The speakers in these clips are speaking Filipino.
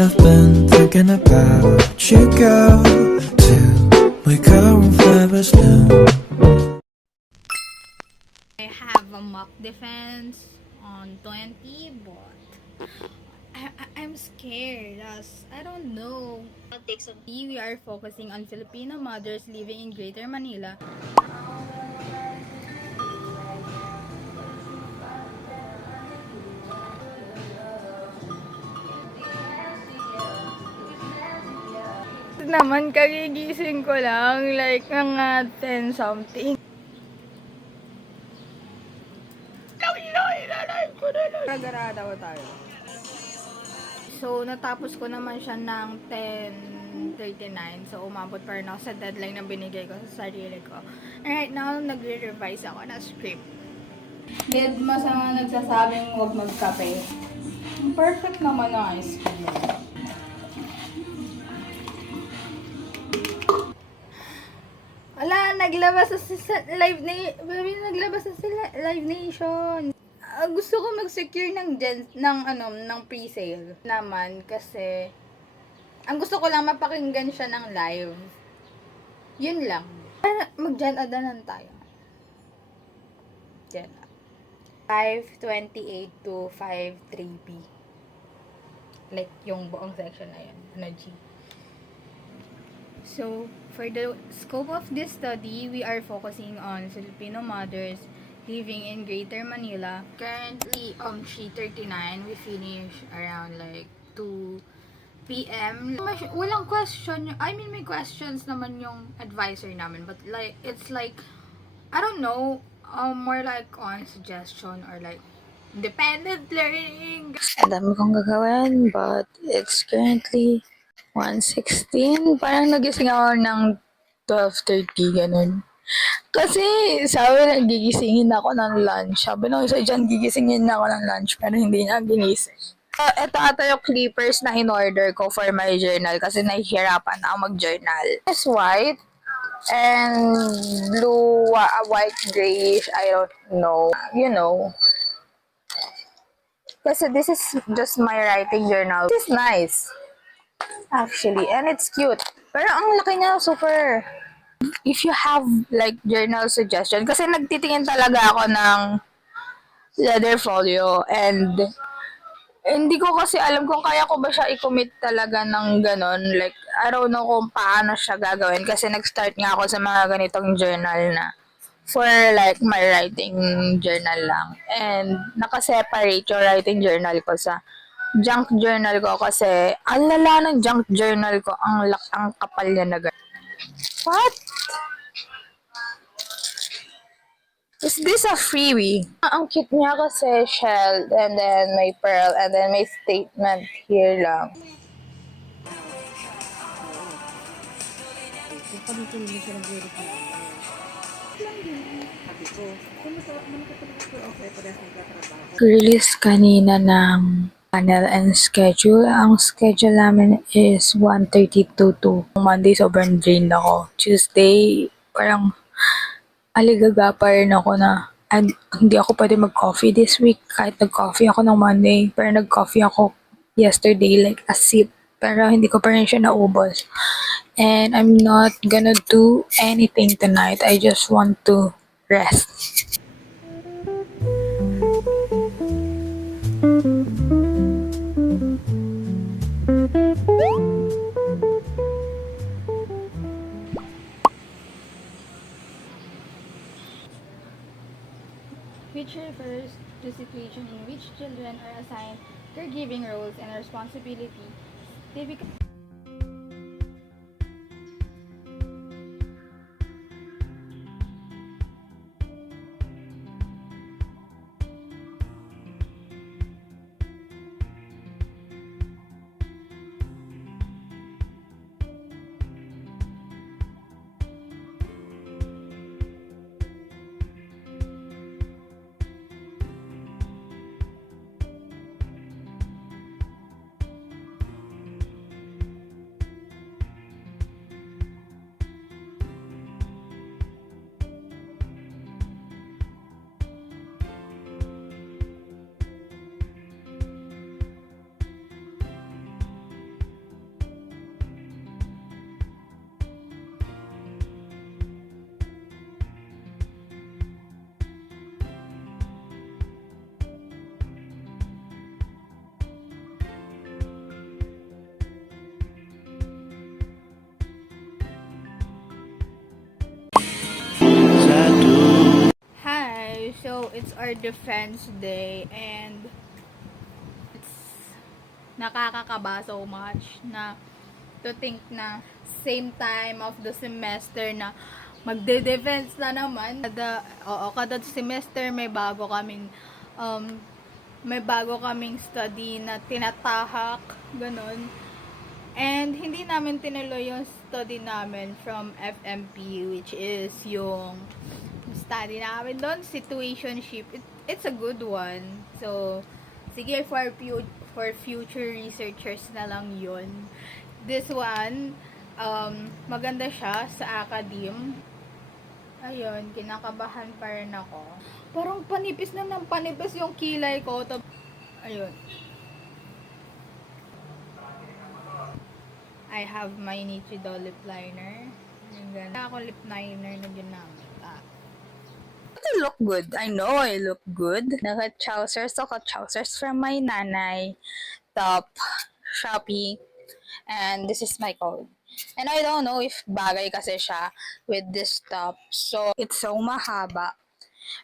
I've been thinking about you, girl, till my current flavors new. I have a mock defense on 20, but I'm scared as I don't know. We are focusing on Filipino mothers living in Greater Manila. Naman kagigising ko lang like mga 10 something. Garada ko tayo. So, natapos ko naman siya ng 10:39. So, umabot pa rin ako sa deadline na binigay ko sa sarili ko. And right now, nagre-revise ako na script. Dead masama nagsasabing huwag magkape. Perfect naman ang ice cream. Wala, naglabas sa live na naglabas sa Live Nation. Gusto ko mag-secure ng pre-sale naman kasi ang gusto ko lang mapakinggan siya ng live. Yun lang. Mag-Gen Adanan tayo. Gen 528 to 53B. Like yung buong section na yun. Na G. So, for the scope of this study, we are focusing on Filipino mothers living in Greater Manila. Currently, 3:39, we finish around like 2 p.m. Walang question, I mean may questions naman yung advisor namin, but like, it's like, I don't know, more like on suggestion or like, independent learning. Ang dami kong gagawin, but it's currently 1:16. Parang nagising ako ng 12:30, ganun. Kasi, sabi na, gigisingin ako ng lunch. Sabi ng isa dyan, gigisingin na ako ng lunch, pero hindi na ginising. Ito ata yung clippers na in-order ko for my journal kasi nahihirapan ako mag-journal. It's white and blue, white, grayish, I don't know. You know. Kasi this is just my writing journal. This is nice. Actually, and it's cute. Pero ang laki niya, super. If you have like journal suggestion, kasi nagtitingin talaga ako ng leather folio and hindi ko kasi alam kung kaya ko ba siya i-commit talaga ng ganon. Like, I don't know kung paano siya gagawin kasi nag-start nga ako sa mga ganitong journal na for like my writing journal lang. And nakaseparate yung writing journal ko sa junk journal ko kasi ang lala ng junk journal ko, ang kapal niya na ganun. What? Is this a freebie? Ang cute niya kasi shell and then may pearl and then may statement here lang. Release kanina ng panel and schedule. Ang schedule namin is 1:32 to Monday, sobrang drained ako. Tuesday, parang aligaga pa rin ako na hindi ako pwede mag-coffee this week. Kahit nag-coffee ako ng Monday, pero nag-coffee ako yesterday, like a sip. Pero hindi ko pa rin siya naubos. And I'm not gonna do anything tonight. I just want to rest. Which refers to situation in which children are assigned caregiving roles and responsibilities, typically. it's our defense day and it's nakakakaba so much na to think na same time of the semester na magde-defense na naman. Kada semester may bago kaming study na tinatahak, ganon. And hindi namin tinuloy yung study namin from FMP, which is yung study namin doon, situationship. It's a good one. So, sige, for future researchers na lang yun. This one, maganda siya sa academe. Ayun, kinakabahan pa rin ako. Parang panipis na ng panipis yung kilay ko. Ayun. I have my Nichido lip liner. Yung ganun. Ako lip liner na ginamit. I look good. I know I look good. Naka-trousers ako. Trousers from my nanay. Top. Shopee. And this is my coat. And I don't know if bagay kasi siya with this top. So, it's so mahaba.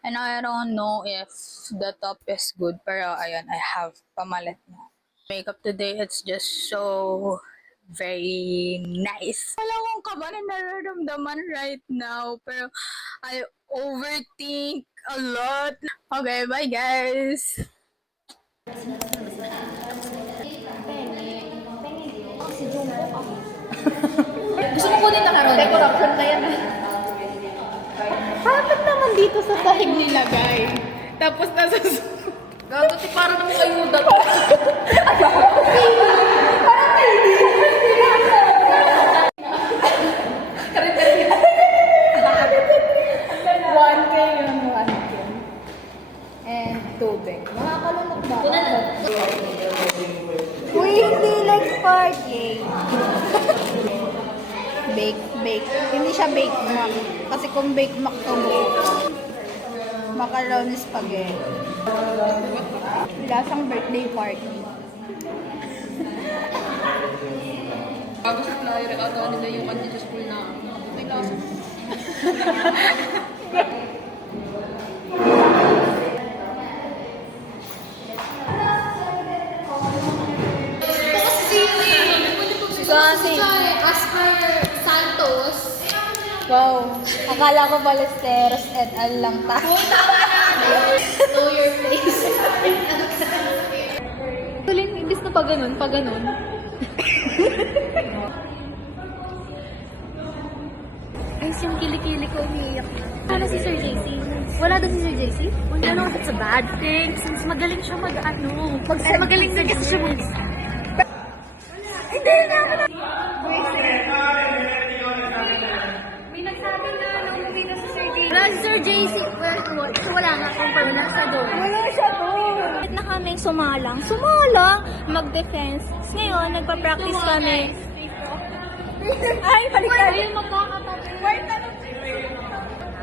And I don't know if the top is good. Pero, ayun, I have pamalit na. Makeup today, it's just so very nice. Wala akong kaba na nararamdaman right now. Pero, I overthink a lot. Okay, bye guys! Gusto mo kunin na karoon? Decoration na yan. Bakit naman dito sa sahig nilagay? Tapos nasa... Gagati para naman kayo dapat. And tubig. Makakalunok ba? Uy, hindi like party. Bake. Hindi siya bake mac. Kasi kung bake mac to macaroni spaghetti. Lasang birthday party. Bago sa flyer, ata nila yung kanti sa school na may lasa. Kasi, Aspar Santos. wow, akala ko Balesteros et al lang tayo. Know your face. Tuloy, imbis na pa ganun. Ay, yung kilikili ko umiiyak na. Ano si Sir JC? Wala daw si Sir JC? I don't know if it's a bad thing since magaling siya magaling na kasi siya Hindi na ako na. May nagsabi na nung hindi na si Sir JC. Wala si Sir JC. Wala nga kung paano nasa doon. Wala siya doon. Kahit na kaming sumalang, mag-defense. Ngayon, nagpa-practice kami. Ay, baliktad. Yung magkakatabi.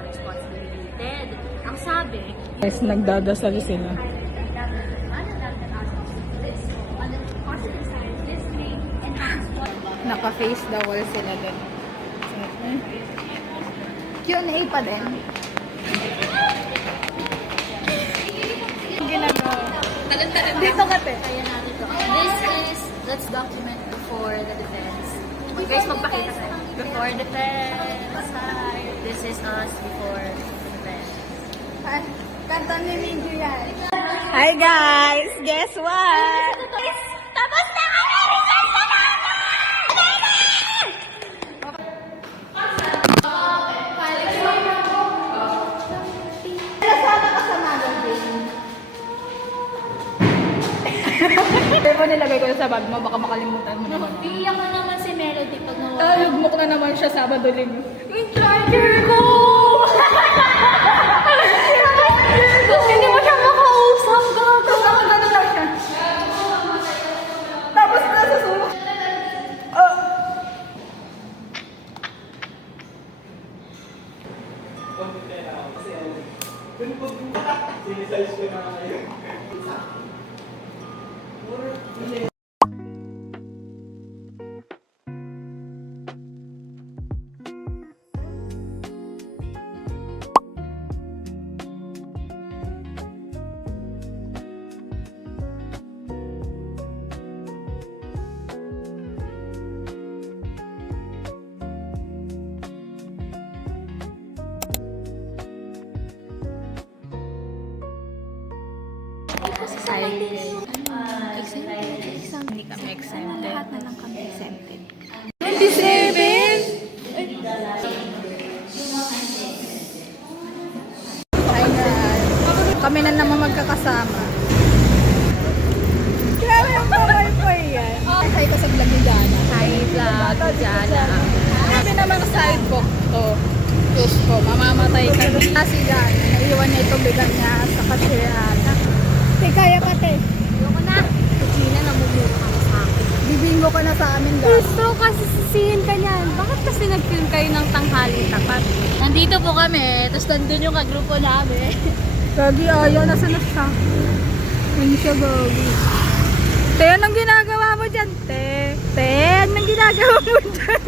Responsibility. Ang sabi, Yes, nagdadasal sila. Naka-face the wall sila din. Q&A pa din. Ginagawa. Dito ka te. this is, let's document before the defense. Guys, magpakita sa before defense. Hi. This is us before defense. Kanta ni Minju yan. Hi guys! Guess what? Tapos na kami! Research na namin! Nasama ka sa magazine. Pero nilagay ko na sa bag mo, baka makalimutan mo naman. Iiyak na naman si Melody pag nawala. Lugmok na naman siya Sabado linggo. Yung charger ko! Hindi mo siya makausap. Tapos nakagano lang siya. Tapos nasa sulok. Hindi kami exempted. Lahat na lang kami exempted. 27? Hi guys. Kami na naman magkakasama. Grabe ang kamay po yan. Hi ko sa vlog ni Jana. Hi, vlog, Jana. Grabe naman sa sidebook to. Diyos ko, mamamatay kami. Si Jana, naiwan niya ito bigat niya sa kasiraan. Kaya ka te. Ayoko na. Tina, namumuro ka sa akin. Bibingo ka na sa amin guys. Gusto kasi sisihin ka niyan. Bakit kasi nag-film kayo ng tanghali tapat? Nandito po kami, tapos nandun yung kagrupo namin. Gagi, ayaw. Nasa na siya? Hindi siya gagi. Te, anong ginagawa mo dyan, te? Te, anong ginagawa mo dyan?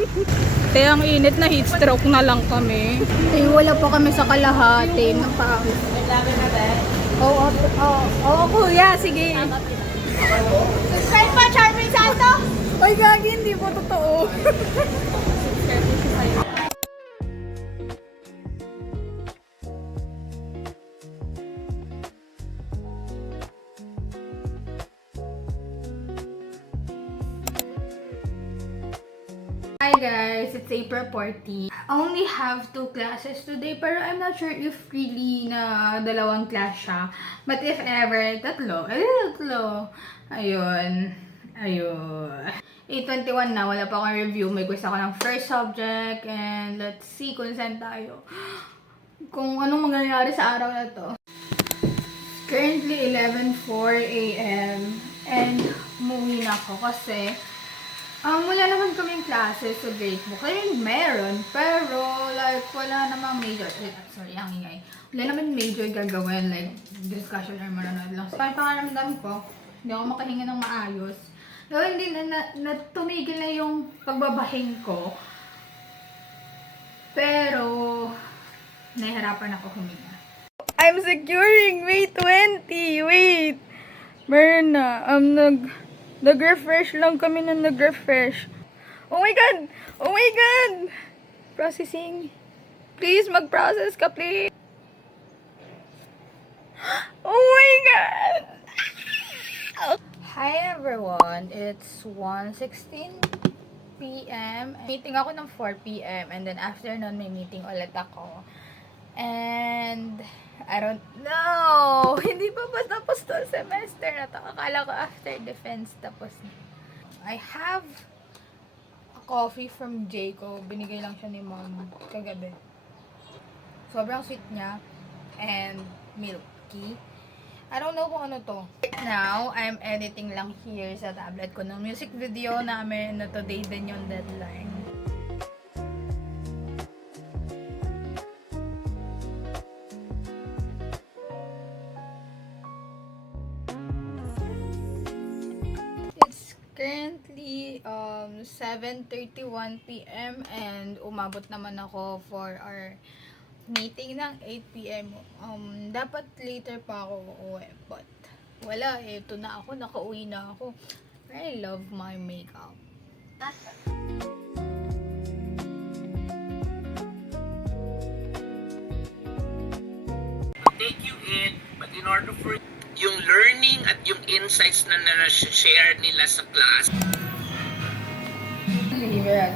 Te, ang init na heat stroke na lang kami. Te, wala pa kami sa kalahati ng pawis. Oo, kuya, sige. Subscribe pa, Charming Santos! Ay, gagi, hindi po totoo. Hi guys, it's April 40. I only have 2 classes today, pero I'm not sure if really na dalawang class siya. But if ever, tatlo. Ayun. 8:21 na, wala pa akong review. May quiz ako ng first subject, and let's see kung saan tayo. Kung anong mangyayari sa araw na to. Currently 11:04 a.m. and umuwi na ako kasi wala naman kaming classes sa Gradebook. I mean, meron, pero like wala namang major. Sorry, ang ingay. Wala naman major gagawin, like discussion or manonood lang. So, parang pangaramdam ko, hindi ako makahinga ng maayos. So, hindi na tumigil na yung pagbabahing ko. Pero, nahihirapan ako huminga. I'm securing! Wait, 20! Wait! Meron na. Nag-refresh lang kami na nag-refresh. Oh my God! Oh my God! Processing. Please, mag-process ka, please. Oh my God! Hi everyone! It's 1:16 p.m. Meeting ako ng 4 p.m. And then after nun, may meeting ulit ako. And I don't know. Hindi pa ba tapos to semester na to? Akala ko after defense tapos na. I have a coffee from Jayco. Binigay lang siya ni mom kagabi. Sobrang sweet niya. And milky. I don't know kung ano to. Right now, I'm editing lang here sa tablet ko ng music video namin na today din yung deadline. Currently, 7:31 p.m. and umabot naman ako for our meeting ng 8 p.m. Dapat later pa ako uuwi, but wala, ito na ako, nakauwi na ako. I love my makeup. Take you in, but in order for yung learning at yung insights na na-share nila sa class. Deliver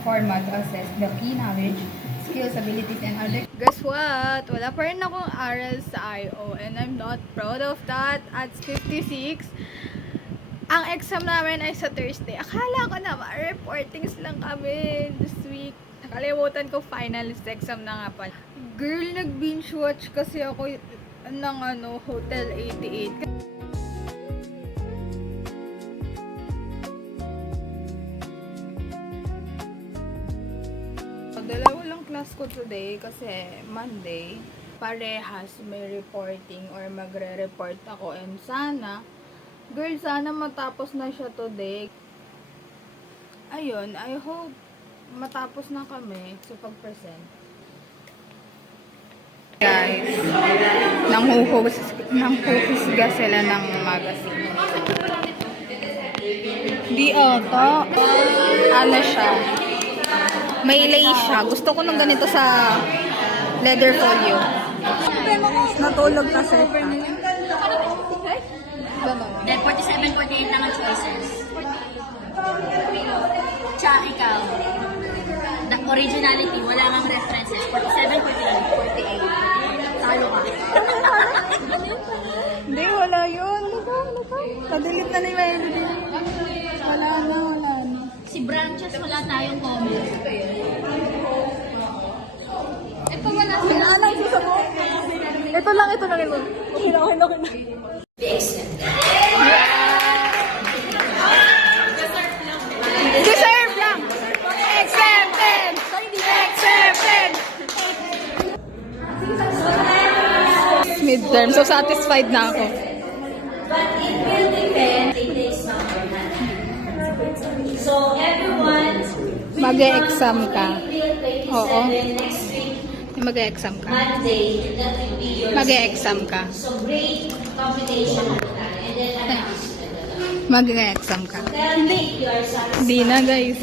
format to assess the key knowledge, skills, abilities, and other. Guess what? Wala pa rin akong aral sa IO and I'm not proud of that. At 56, ang exam namin ay sa Thursday. Akala ko na reportings lang kami this week. Nakalimutan ko finalist exam na nga pala. Girl, nag-binge watch kasi ako ng Hotel 88. Dalawa lang class ko today kasi Monday, parehas may reporting or magre-report ako and sana matapos na siya today. Ayun, I hope matapos na kami sa pag-present. Guys, nanghuhusga sila ng magazine. Di ata. Ano siya? May lace siya. Gusto ko ng ganito sa leather folio. Natulog kasi. Ganon. Then 47, 48 lang ang choices. Tsaka ikaw. The originality, wala kang references. 47, 48. 48. Talo ka. Hindi, wala yun. Na-delete na ni Melody. Wala na. Si Branches, wala tayong comment. Ito wala sa Alam ko sa mo. Ito lang. Okay na. Deserve lang. Accepted. Accepted. Midterm. So, satisfied na ako. So, everyone, Mag-e-exam ka. Oo. next week, Mag-e-exam ka. Monday, that will be your Mag-e-exam ka. So, great combination of that. And then, Mag-e-exam ka. tell me if you are satisfied. Hindi na, guys.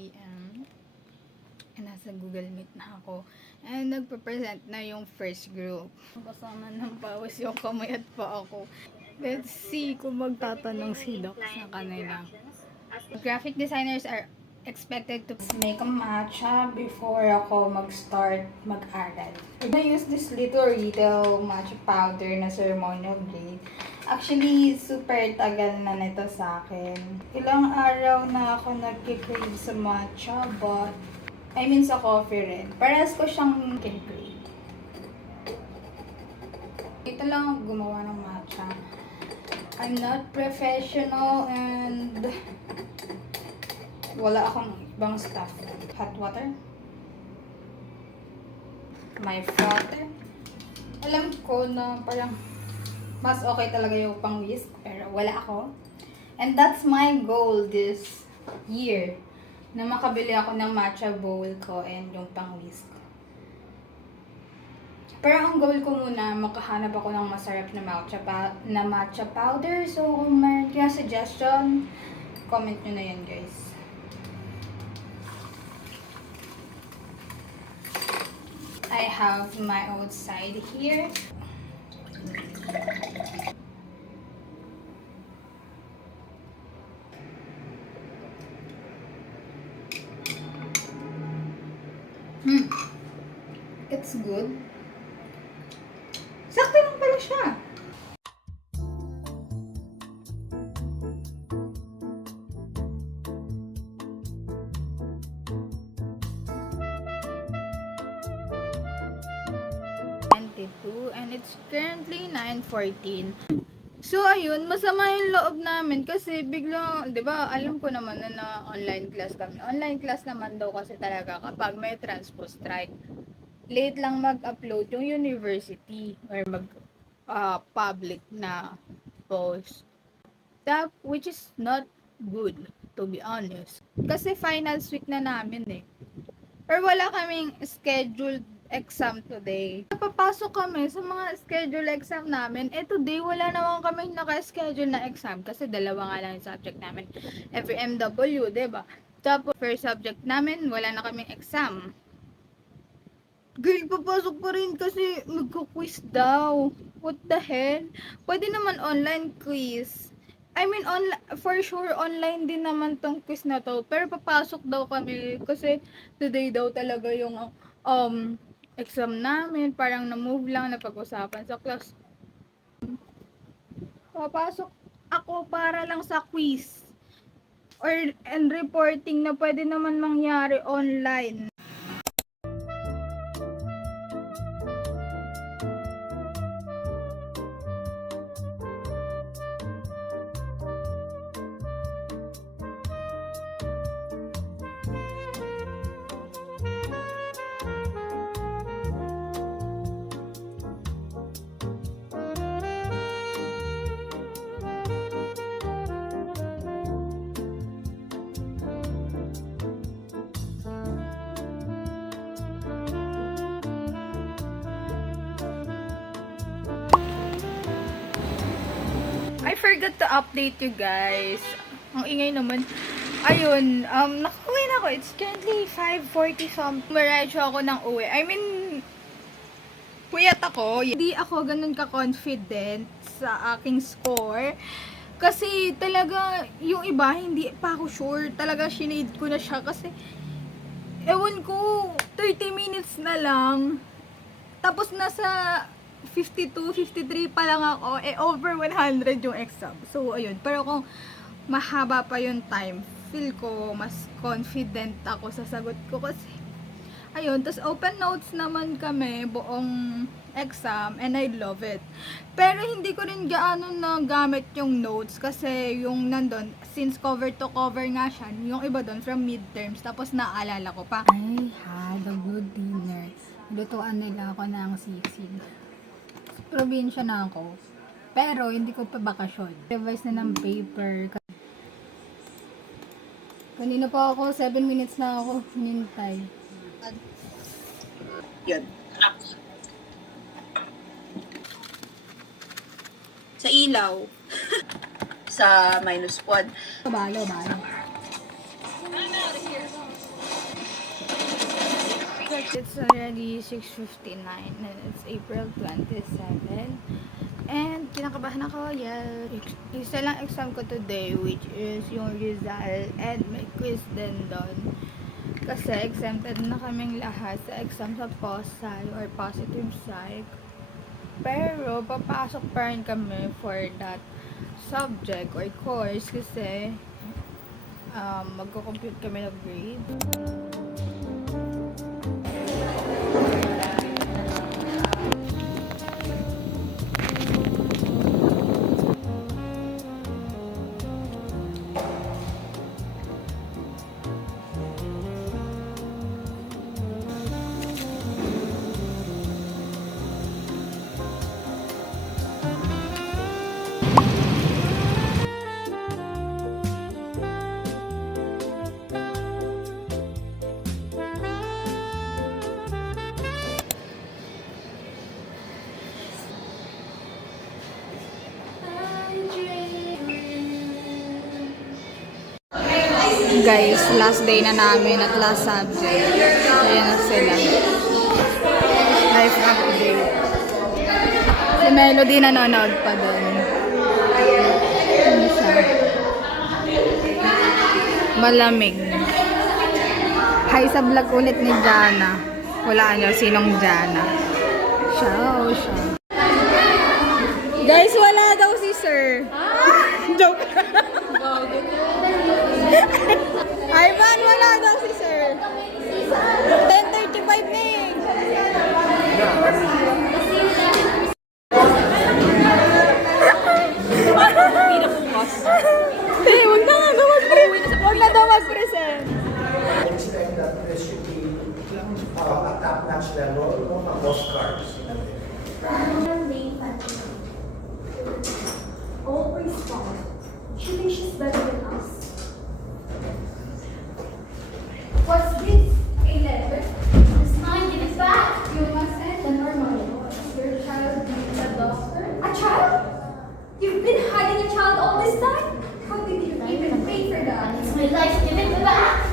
PM. Nasa Google Meet na ako. And nagpa-present na yung first group. Kasama ng pawis yung kamay at pa ako. Let's see kung magtatanong si Doc sa kanila. Graphic designers are expected to make a matcha before ako mag-start mag-aral. I'm gonna use this little retail matcha powder na ceremonial grade. Actually, super tagal na nito sa akin. Ilang araw na ako nagkikrave sa matcha, but I mean sa coffee rin. Parehas ko siyang kinkrave. Ito lang ako gumawa ng matcha. I'm not professional and wala akong ibang stuff. Hot water. My water. Alam ko na parang mas okay talaga yung pang whisk, pero wala ako. And that's my goal this year. Na makabili ako ng matcha bowl ko and yung pang whisk. Pero ang goal ko muna, makahanap ako ng masarap na matcha powder. So, kung meron kaya suggestion, comment nyo na yan, guys. I have my outside here. It's good. Sakto lang pala siya. And it's currently 9:14. So, ayun, masama yung loob namin kasi biglang, di ba, alam ko naman na online class kami. Online class naman daw kasi talaga kapag may transpo strike. Late lang mag-upload yung university or public na post. That, which is not good, to be honest. Kasi finals week na namin eh. Or wala kaming scheduled exam today. Papasok kami sa mga schedule exam namin. Today, wala naman kaming naka-schedule na exam kasi dalawa nga lang yung subject namin. Every MW, diba? Tapos, first subject namin, wala na kaming exam. Girl, papasok pa rin kasi magko-quiz daw. What the hell? Pwede naman online quiz. I mean, for sure, online din naman tong quiz na to. Pero papasok daw kami kasi today daw talaga yung exam namin, parang na-move lang na pag-usapan sa class. Papasok ako para lang sa quiz and reporting na pwede naman mangyari online. forgot to update you guys. Ang ingay naman. Ayun, nakauwi na ako. It's currently 5:40 something. Maradyo ako ng uwi. I mean, puyat ako. Hindi ako ganun ka-confident sa aking score. Kasi talaga, yung iba, hindi pa ako sure. Talaga, sinade ko na siya. Kasi, ewan ko, 30 minutes na lang. Tapos nasa 52, 53 pa lang ako. Over 100 yung exam. So, ayun. Pero kung mahaba pa yung time, feel ko mas confident ako sa sagot ko kasi ayun, tas open notes naman kami buong exam and I love it. Pero hindi ko rin gaano na gamit yung notes kasi yung nandun, since cover to cover nga siya, yung iba doon from midterms, tapos naalala ko pa. I had a good dinner. Lutuan nila ako ng sisig. Probinsya na ako. Pero hindi ko pa bakasyon. Revise na ng paper. Kanina pa ako, 7 minutes na ako hinintay. Yan. Sa ilaw. Sa -1. Balo. It's already 6:59 and it's April 27. And kinakabahan ako, yeah. Isa lang exam ko today, which is yung Rizal, and may quiz din doon. Kasi exempted na kaming lahat sa exam sa POSI or positive psych. Pero papasok pa rin kami for that subject or course kasi magko-compute kami ng grade. Guys, last day na namin at last subject. Ayan na sila. Life update. Si Melody nanonood pa doon. Ano siya? Malamig. Hi sa vlog ulit ni Jana. Wala nyo, sinong Jana? Siya. Guys, wala daw si Sir. Joke. Ivan, wala daw si Sir. 10:35 na eh. Wag na nga daw mag-present. Wag na daw mag-present. Expect that there should be a top-notch level of postcards. Always wrong. She thinks she's better than us. What's this? A letter? It's mine. Give it back. You must send the normal. Your child needs a doctor. A child? You've been hiding a child all this time? How did you even pay for that? It's my life. Give it back.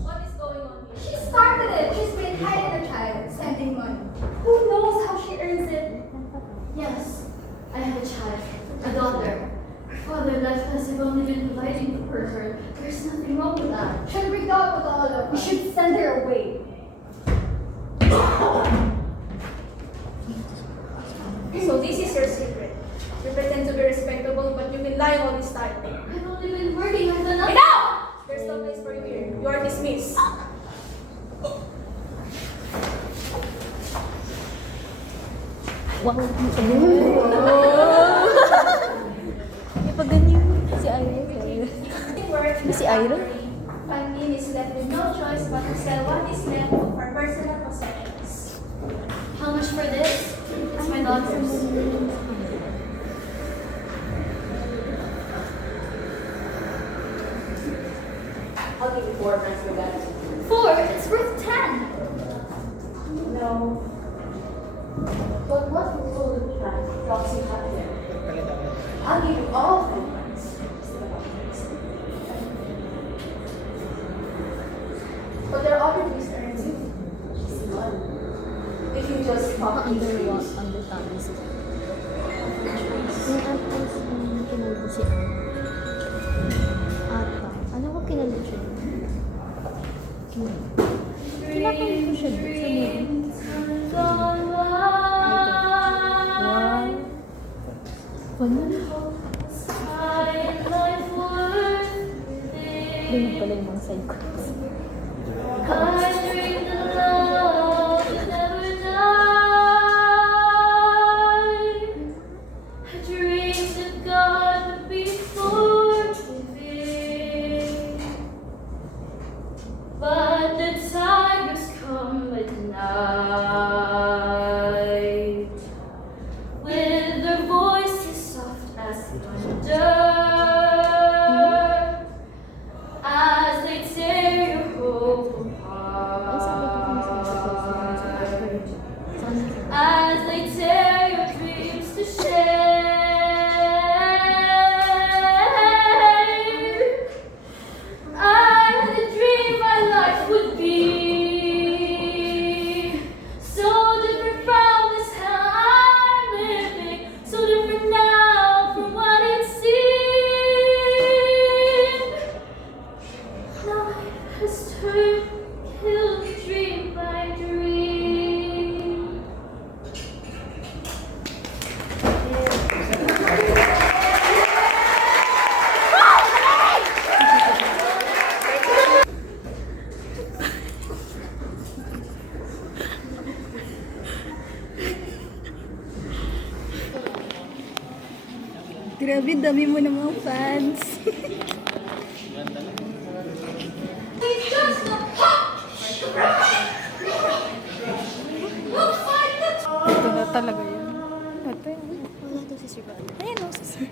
What is going on here? She started it. She's been hiding a child, sending money. Who knows how she earns it? Yes, I have a child, a daughter. Her father left us. I've only been providing for her. There's nothing wrong with that. Should we go with all of us? We should send her away. So this is your secret. You pretend to be respectable, but you've been lying all this time. I've only been working. I've done nothing. Enough! There's no place for you here. You are dismissed. Si Ira? Pangin is left with no choice but to sell what is left of her personal possessions. How much for this? It's my daughter's. I'll give you 4 francs for that. 4? It's worth 10. No. But what will the price? I'll give you all of them. But there are other things there too. If you just talk to the trees. Kinalbo si Ata. Ano ko kinalbo siya? Kinakain ko siya sa movie. Ganyan pala yung mga side ko. But the tigers come at night with their voices soft as thunder as they tear your hope apart, as they tear your dreams to share. I had a dream my life would be so different from this hell I'm living, so different now from what it seemed. Life has turned, killed dream by dream. Grabe, dami mo namang fans. It's just a pop! Looks like the Ito na talaga yun. Ito yun. Wala to si Sir Bal. Ayun o, sir.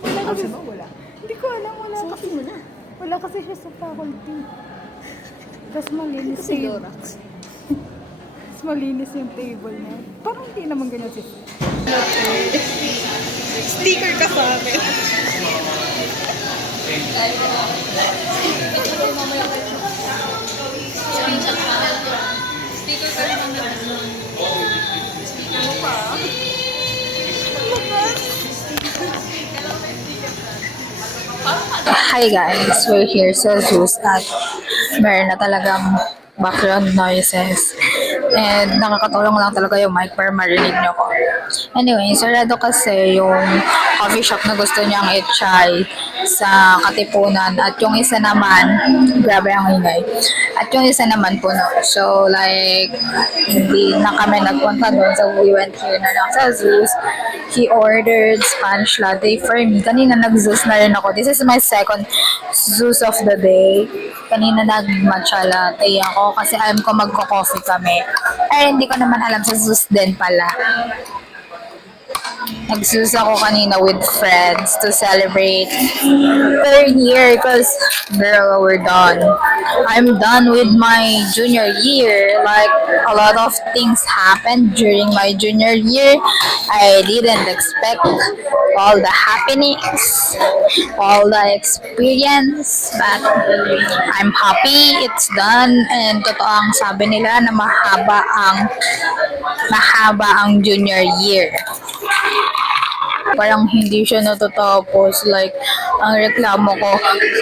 Wala kasi. Wala. Hindi ko alam, wala kasi. Suotin mo na. Wala kasi siya sa faculty. Tapos malinis Kasi yung... Lorax. Tapos malinis yung table niya. Parang hindi naman ganyan si sir. Sticker ka sa akin. Hi guys, we're here sa Zeus at meron na talagang background noises. And nakakatulong lang talaga yung mic para marinig nyo ko. Anyway, sarado kasi yung coffee shop na gusto niyang i-try sa Katipunan. At yung isa naman, grabe ang ingay. At yung isa naman puno. So like, hindi na kami nagpunta doon. So we went here na lang sa Zeus. He ordered Spanish latte for me. Kanina nag-Zeus na rin ako. This is my second Zeus of the day. Kanina nag-matcha latte ako kasi alam ko magko-coffee kami. Eh, hindi ko naman alam sa Zeus din pala. Nag-Zeus ako kanina with friends to celebrate third year because, girl, we're done. I'm done with my junior year. Like, a lot of things happened during my junior year. I didn't expect all the happenings, all the experience, but I'm happy it's done. And totoo ang sabi nila na mahaba ang junior year. Parang hindi siya natatapos. Like, ang reklamo ko,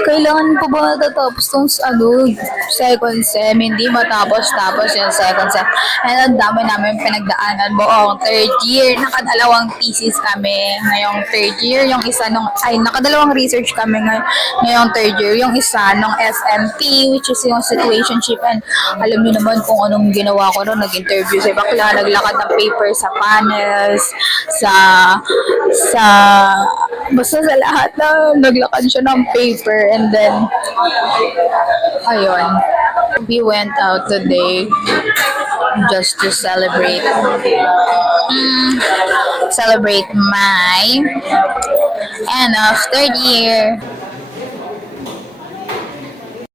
kailangan ko ba natatapos tong second sem? Hindi matapos-tapos yung second sem. And ang dami namin pinagdaanan buong third year. Nakadalawang thesis kami ngayong third year. Yung isa nakadalawang research kami ngayong third year. Yung isa nung SMP, which is yung situationship. And alam niyo naman kung anong ginawa ko noon. Nag-interview sa bakla, naglakad ng paper sa panels, basta sa lahat na naglakad siya ng paper. And then ayun, we went out today just to celebrate my end of third year.